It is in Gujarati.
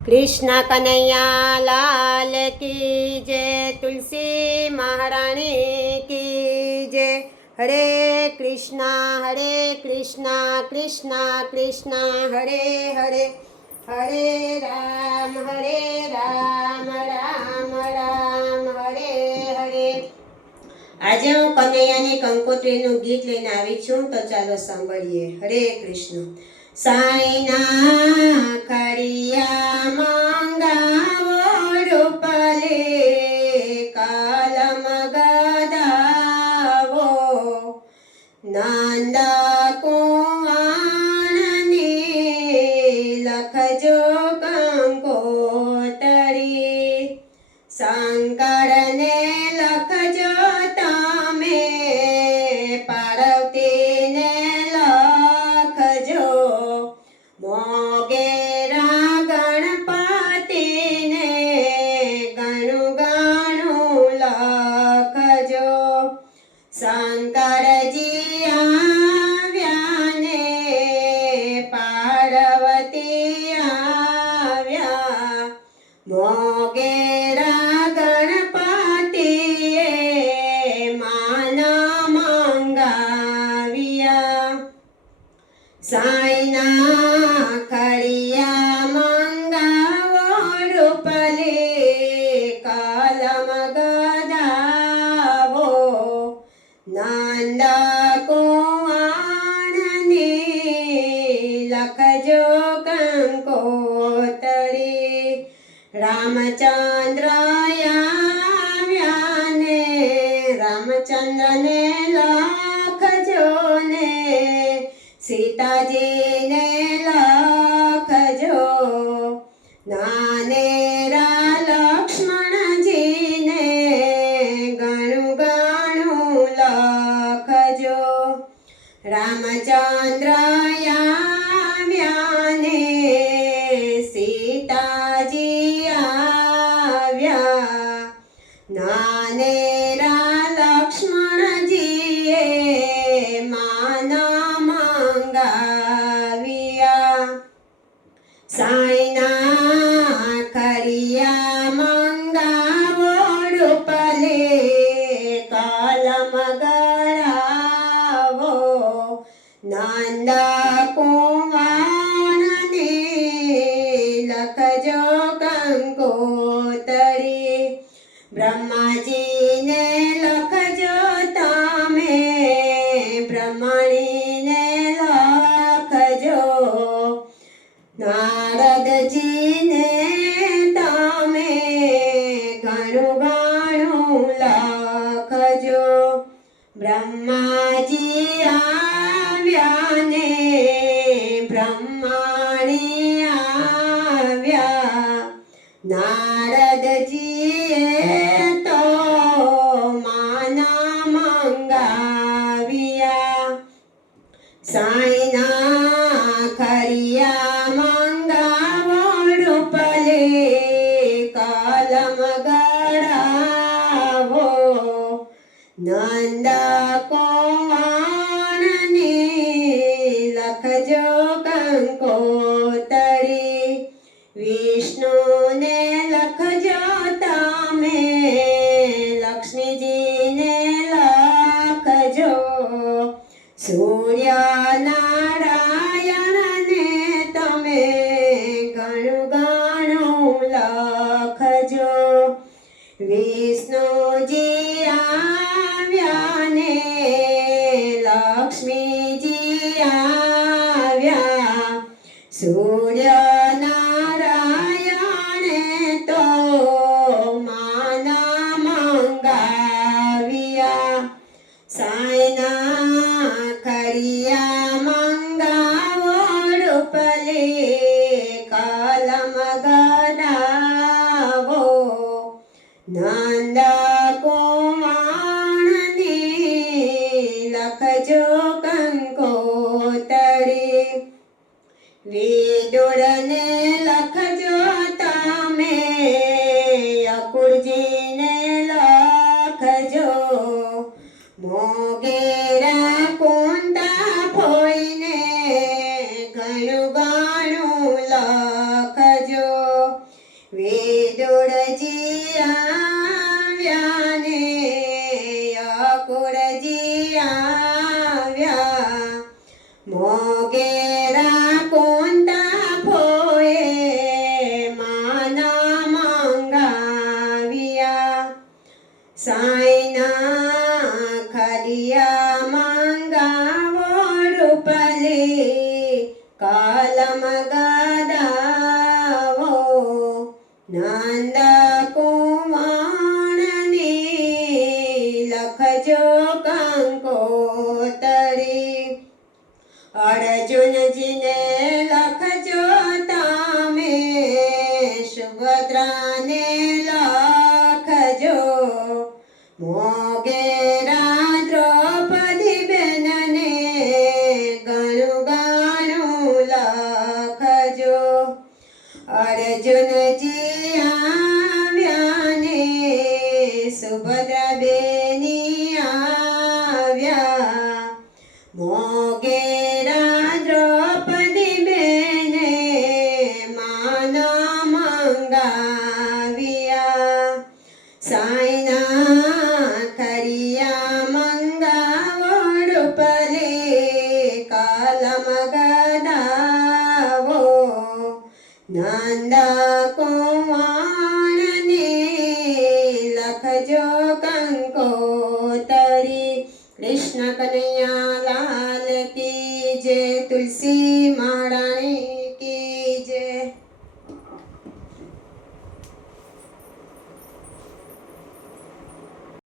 कृष्ण कन्हैया लाल की जय, तुलसी महारानी की जय। हरे कृष्णा कृष्णा कृष्णा हरे हरे, हरे राम राम राम हरे हरे। આજે હું કનૈયાની કંકોત્રીનું ગીત લઈને આવી છું, તો ચાલો સાંભળીએ। હરે કૃષ્ણ। સાઈના ખડિયા મંગાવો રૂપલે, કાલમ ગદાવો, નંદ કુંવરને લખજો કંકોતરી, શંકરને લખજો તમે, પાર્વતીને લખજો, મોગેરા ગણપતિને ઘણું ઘણું લખજો। શંકરજી આવ્યા ને પાર્વતી આવ્યા, મોગેરા ગણપતિએ માના મંગાવ્યા। સાઈના ખડિયા મંગાવો રૂપલે, કલમ ગદાવો, નંદ કુંવરને લખજો કંકોતરી, રામચંદ્ર આવ્યા ને રામચંદ્રને લખજો ને, સીતાજીને લખજો, નાનેરા લક્ષ્મણજીને ઘણું ઘણું લખજો। રામચંદ્ર આવ્યા ને સીતાજી આવ્યા, નાનેરા લક્ષ્મણજીએ માના મંગાવ્યા। સાઈના ખડિયા મંગાવો રૂપલે, કલમ ગળાવો, નંદ કુંવરને લખજો કંકોતરી, બ્રહ્માજીને લખજો તમે, બ્રહ્મણીને લખજો, નારદજીને તમે ઘણું ઘણું લખજો। બ્રહ્માજી આવ્યા ને બ્રહ્મણી આવ્યા, નારદજીએ તો માના મંગાવ્યા। સાઈના ખડિયા મંગાવો રૂપલે, કલમ ગળાવો, નંદ કુંવરને લખજો કંકોતરી, વિષ્ણુને લખજો તમે, લક્ષ્મીજીને લખજો, સૂર્યનારાયણને તમે ઘણું ઘણું લખજો। વિષ્ણુજી આવ્યા ને લક્ષ્મીજી આવ્યા, સૂર્યનારાયણે તો માના મંગાવ્યા। સાઈના ખડિયા મંગાવો રૂપલે, કલમ ગદાવો, નંદ કુંવરને લખજો કંકોતરી, વિદુરને લખજો તમે, અકુળજીને લખજો, મોગેરા કુંતા ફોઈને ઘણું ઘણું લખજો। વિદુરજી આવ્યા ને અકુળજી આવ્યા મોગેરા કોંતા ફોએ માના મંગાવ્યા સાઈના ખડિયા મંગાવો રૂપલી કલમ ગદાવો નંદ કુમારને લખજો કંકોતરી અર્જુનજીને લખજો તમે સુભદ્રાને લખજો મોગેરા દ્રૌપદી બેનને ઘણું ઘણું લખજો અર્જુનજી આવ્યા ને સુભદ્રા બેની આવ્યા મોગેરા દ્રૌપદી બેને માના મંગાવ્યા સાઈના ખરિયા મંગાવો રૂપલી કલમ ગદાવો નંદ કુમારને લખજો કંકોતરી કૃષ્ણ કનૈયા લાલ કી જય તુલસી